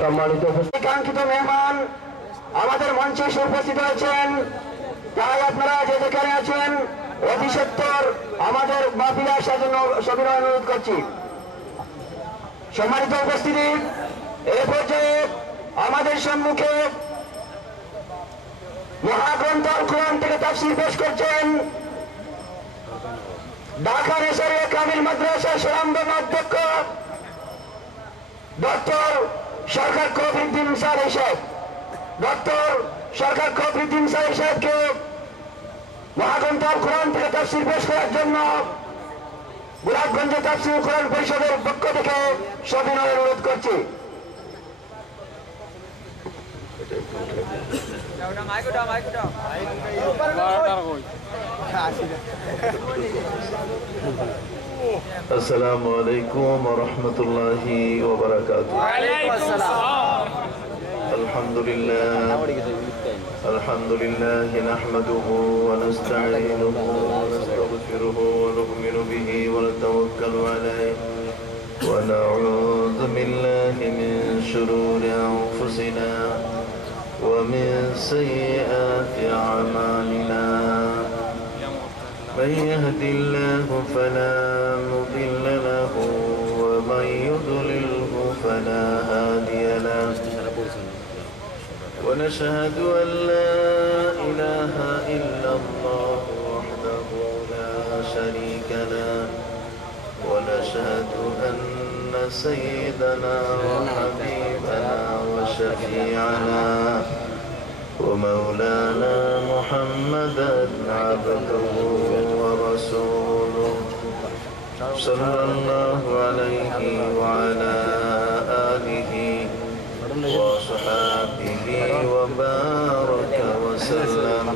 সম্মানিত কাঙ্ক্ষিত মেহমান আমাদের মঞ্চে উপস্থিত হয়েছেন, তাই আপনারা যে যেখানে আছেন অতি সত্বর আমাদের মাহফিলে আসার জন্য সবিনয় অনুরোধ করছি। সম্মানিত উপস্থিতি, এই পর্যায়ে আমাদের সম্মুখে মহাগ্রন্থ আল কোরআন থেকে তাফসীর পেশ করছেন ঢাকা নেসারিয়া কামিল মাদ্রাসার স্বনামধন্য অধ্যক্ষ ডক্টর সরকার কবিরউদ্দিন সাহেব সাহেব। ডক্টর সরকার কবিরউদ্দিন সাহেবকে মহাগ্রন্থ আল কোরআন থেকে তাফসীর পেশ করার জন্য গোলাপগঞ্জ তাফসীর কোরআন পরিষদের পক্ষ থেকে সবিনয় অনুরোধ করছি। السلام عليكم ورحمة الله وبركاته. الحمد لله نحمده ونستعينه ونستغفره ونؤمن به ونتوكل عليه ونعوذ بالله من شرور أنفسنا ومن سيئات أعمالنا. من يهد الله فلا مضل له ومن يضلله فلا هادي له. ونشهد أن لا إله إلا الله وحده لا شريك له. ونشهد أن سيدنا وحبيبنا وشفيعنا ومولانا محمدا عبده ورسوله صلى الله عليه وعلى آله وصحابه وبارك وسلم.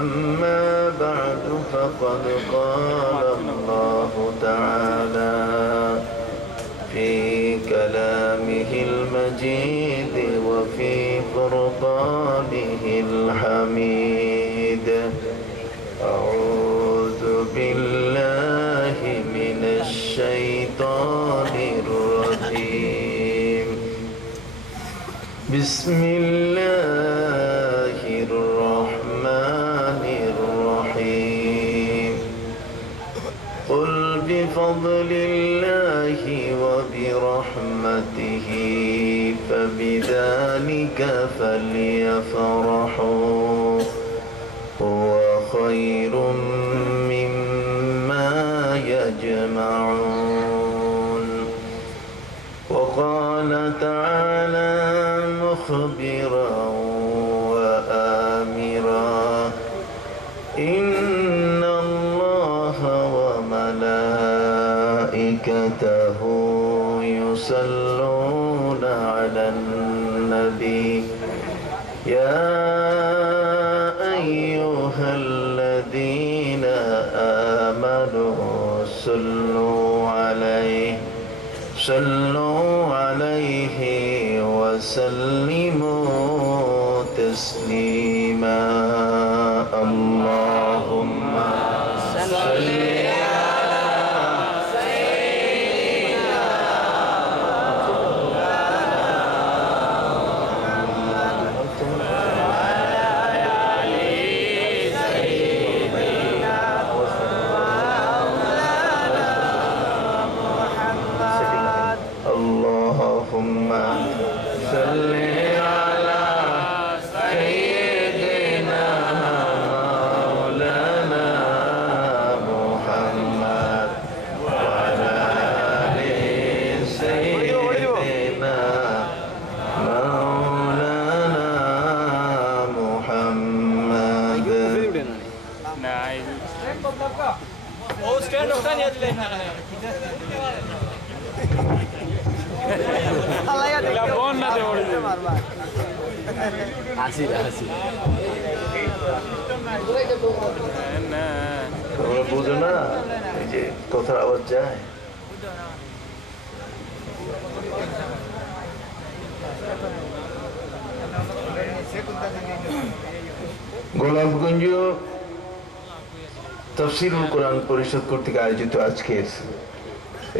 أما بعد فقد قال الله تعالى في كلامه المجيد وفي فرقانه الحميد. أعوذ بالله من الشيطان الرجيم. بسم الله الرحمن الرحيم. قل بفضل الله وبرحمته فبذلك فليفرحوا هو خير مما يجمعون. وقال تعالى مخبرا وآمرا إن الله وملائكته يصلون على النبي يا أيها الذين آمنوا صلوا عليه وسلموا تسليما. اللهم صل বুঝো না এই যে কথার আওয়াজ যায়। গোলাপগঞ্জ তাফসীরুল কোরআন পরিষদ কর্তৃক আয়োজিত আজকের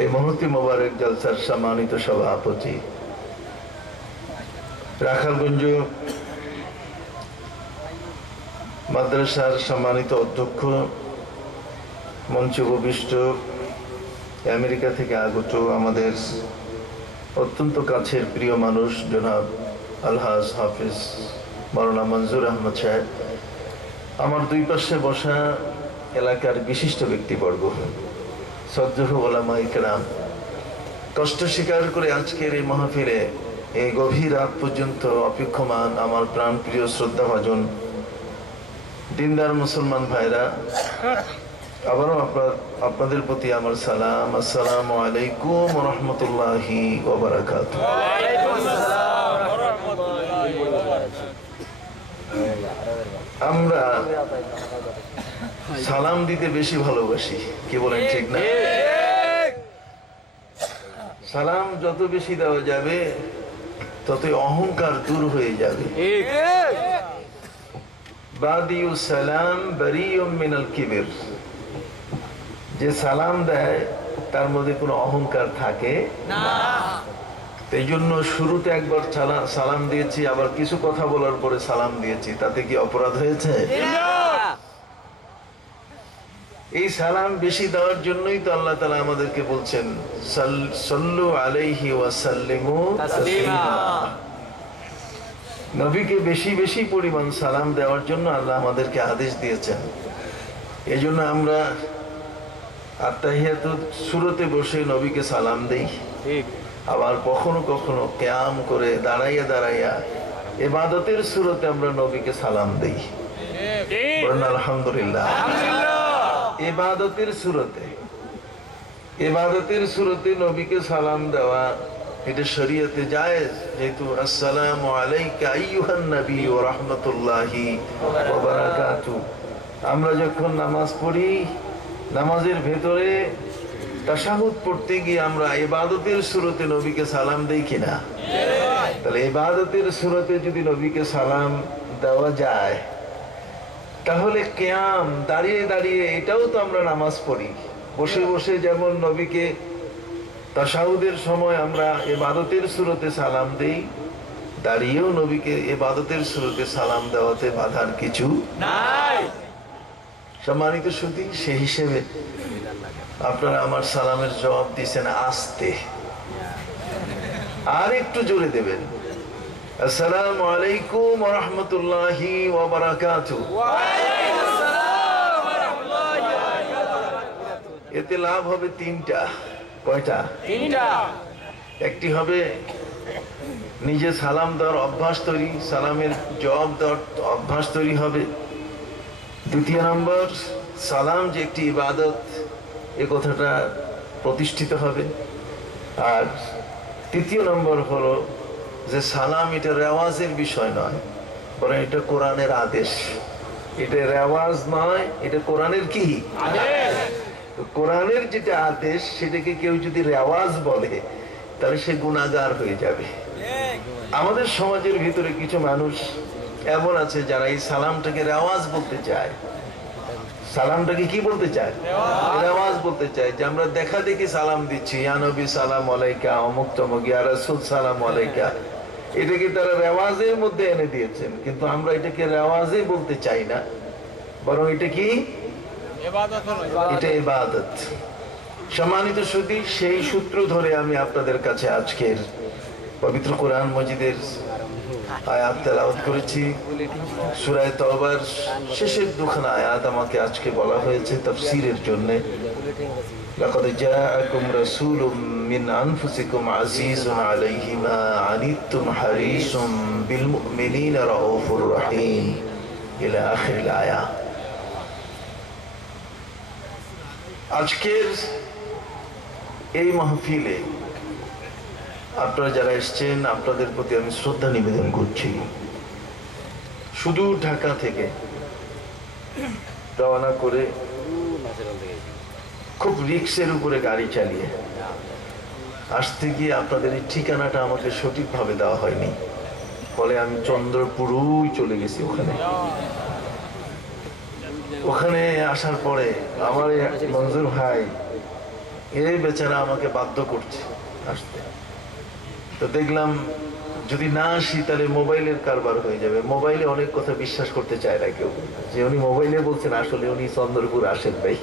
এই মুহূর্তে মোবারক জলসার সম্মানিত সভাপতি রাখালগঞ্জ মাদ্রাসার সম্মানিত অধ্যক্ষ, মঞ্চে উপবিষ্ট আমেরিকা থেকে আগত আমাদের অত্যন্ত কাছের প্রিয় মানুষ জনাব আলহাজ হাফিজ মাওলানা মঞ্জুর আহমদ সাহেব, আমার দুই পাশে বসা এলাকার বিশিষ্ট ব্যক্তিবর্গ, শ্রদ্ধেয় উলামায়ে কেরাম, কষ্ট স্বীকার করে আজকের এই মাহফিলে এই গভীর রাত পর্যন্ত অপেক্ষমান আমার প্রাণপ্রিয় শ্রদ্ধাভাজন দিনদার মুসলমান ভাইরা, আবারও আপনাদের প্রতি আমার সালাম। আসসালামু আলাইকুম ওয়া রাহমাতুল্লাহি ওয়া বারাকাতুহু। আমরা সালাম দিতে বেশি ভালোবাসি, কি বলেন ঠিক না? সালাম যত বেশি দেওয়া যাবে ততই অহংকার দূর হয়ে যাবে। বাদিউ সালাম বারিউম মিনাল কিবর, যে সালাম দেয় তার মধ্যে কোনো অহংকার থাকে না। এই জন্য শুরুতে একবার সালাম দিয়েছি, আবার কিছু কথা বলার পরে সালাম দিয়েছি, তাতে কি অপরাধ হয়েছে? এই সালাম বেশি দেওয়ার জন্যই তো আল্লাহ তাআলা আমাদেরকে বলছেন সাল্লু আলাইহি ওয়া সাল্লিমু তাসলিমা। নবীকে বেশি বেশি পরিমাণ সালাম দেওয়ার জন্য আল্লাহ আমাদেরকে আদেশ দিয়েছেন। এই জন্য আমরা আত্তাহিয়াতুত শুরুতে বসে নবীকে সালাম দেই, আবার কখনো কখনো কিয়াম করে দাঁড়াইয়া দাঁড়াইয়া ইবাদতের শুরুতে আমরা নবীকে সালাম দেই। বলেন আলহামদুলিল্লাহ। ইবাদতের শুরুতে নবীকে সালাম দেওয়া এটা শরীয়তে জায়েজ, যেহেতু আসসালামু আলাইকা আইয়ুহান নবী ওয়া রাহমাতুল্লাহি ওয়া বারাকাতুহু। আমরা যখন নামাজ পড়ি, নামাজের ভেতরে তাশাহুদ পড়তে গিয়ে আমরা ইবাদতের শুরুতে নবীকে সালাম দেই কিনা? তাহলে ইবাদতের শুরুতে যদি নবীকে সালাম দেওয়া যায়, তাহলে কিয়াম দাঁড়িয়ে দাঁড়িয়ে এটাও তো আমরা নামাজ পড়ি। বসে বসে যেমন নবীকে তাশাহুদের সময় আমরা ইবাদতের শুরুতে সালাম দেই, দাঁড়িয়েও নবীকে ইবাদতের শুরুতে সালাম দেওয়াতে বাধার কিছু নাই। সম্মানিত সুধী, সেই হিসেবে আপনারা আমার সালামের জবাব দিয়েছেন আস্তে, আর একটু জোরে দেবেন। আসসালামু আলাইকুম ওয়া রাহমাতুল্লাহি ওয়া বারাকাতুহু। এতে লাভ হবে তিনটা। কয়টা? তিনটা। একটি হবে নিজে সালাম দেওয়ার অভ্যাস তৈরি, সালামের জবাব দেওয়ার অভ্যাস তৈরি হবে। দ্বিতীয় নম্বর, সালাম যে একটি ইবাদত এ কথাটা প্রতিষ্ঠিত হবে। আর তৃতীয় নম্বর হলো যে সালাম এটা রেওয়াজের বিষয় নয়, বরং এটা কোরআনের আদেশ। এটা রেওয়াজ নয়, এটা কোরআনের কি আদেশ। কোরআনের যেটা আদেশ সেটাকে কেউ যদি রেওয়াজ বলে তাহলে সে গুনাহগার হয়ে যাবে। আমাদের সমাজের ভিতরে কিছু মানুষ এমন আছে যারা এই সালামটাকে রেওয়াজ বলতে চায়। সালামটাকে কি বলতে চায়? রেওয়াজ বলতে চায়, যে আমরা দেখা দেখি সালাম দিচ্ছি, ইয়া নবী সালাম আলাইকা, অমুক তমুক, ইয়া রাসূল সালাম আলাইকা। এটাকে তারা রেওয়াজের মধ্যে এনে দিয়েছেন, কিন্তু আমরা এটাকে রেওয়াজে বলতে চাই না, বরং এটা কি? এটা ইবাদত। সম্মানিত সুধী, সেই সূত্র ধরে আমি আপনাদের কাছে আজকের পবিত্র কোরআন মাজিদের আয়াত তেলাওয়াত করেছি। সূরা তাওবার শেষের দুখানা আয়াত আমাকে আজকে বলা হয়েছে তাফসীরের জন্য। লাকাদ জাআকুম রাসূলুম মিন আনফুসিকুম আজিজুন আলাইহি মা আনিতুম হারিসুম বিল মুমিনিনা রাউফুর রহিম ইলা আখিরিল আয়াত। আজকের এই মাহফিলে আপনারা যারা এসছেন, আপনাদের প্রতি আমি শ্রদ্ধা নিবেদন করছি। শুধু ঢাকা থেকে রওনা করে খুব রিক্সের উপরে গাড়ি চালিয়ে আসতে গিয়ে আপনাদের এই ঠিকানাটা আমাকে সঠিকভাবে দেওয়া হয়নি, ফলে আমি চন্দ্রপুরই চলে গেছি। ওখানে আসার পরে আমার মঞ্জুর ভাই এই বেচারা আমাকে বাধ্য করছে আসতে। তো দেখলাম যদি না আসি তাহলে মোবাইলের কারবার হয়ে যাবে। মোবাইলে অনেক কথা বিশ্বাস করতে চায় না কেউ, যে উনি মোবাইলে বলছেন আসলে উনি চন্দ্রপুর আসেন নাই।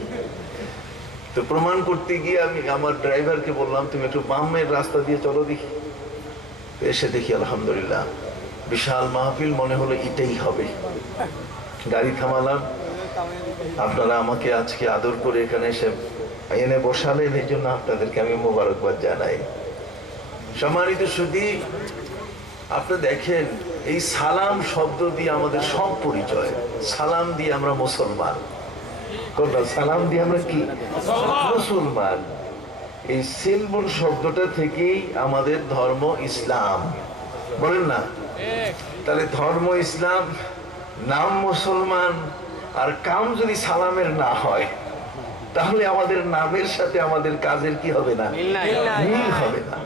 তো প্রমাণ করতে গিয়ে আমি আমার ড্রাইভারকে বললাম, তুমি একটু বামের রাস্তা দিয়ে চলো দেখি। এসে দেখি আলহামদুলিল্লাহ বিশাল মাহফিল, মনে হলো এটাই হবে। গাড়ি থামালাম, আপনারা আমাকে আজকে আদর করে এখানে এসে এনে বসালেন, এই জন্য আপনাদেরকে আমি মোবারকবাদ জানাই। সম্মানিত সুধী, আপনি দেখেন এই সালাম শব্দ দিয়ে আমাদের সব পরিচয়। সালাম দিয়ে আমরা মুসলমান, কোনটা সালাম দিয়ে আমরা কি মুসলমান। এই সিম্বল শব্দটা থেকেই আমাদের ধর্ম ইসলাম, বলেন না? তাহলে ধর্ম ইসলাম, নাম মুসলমান, আর কাম যদি সালামের না হয় তাহলে আমাদের নামের সাথে আমাদের কাজের কি হবে না, মিল হবে না।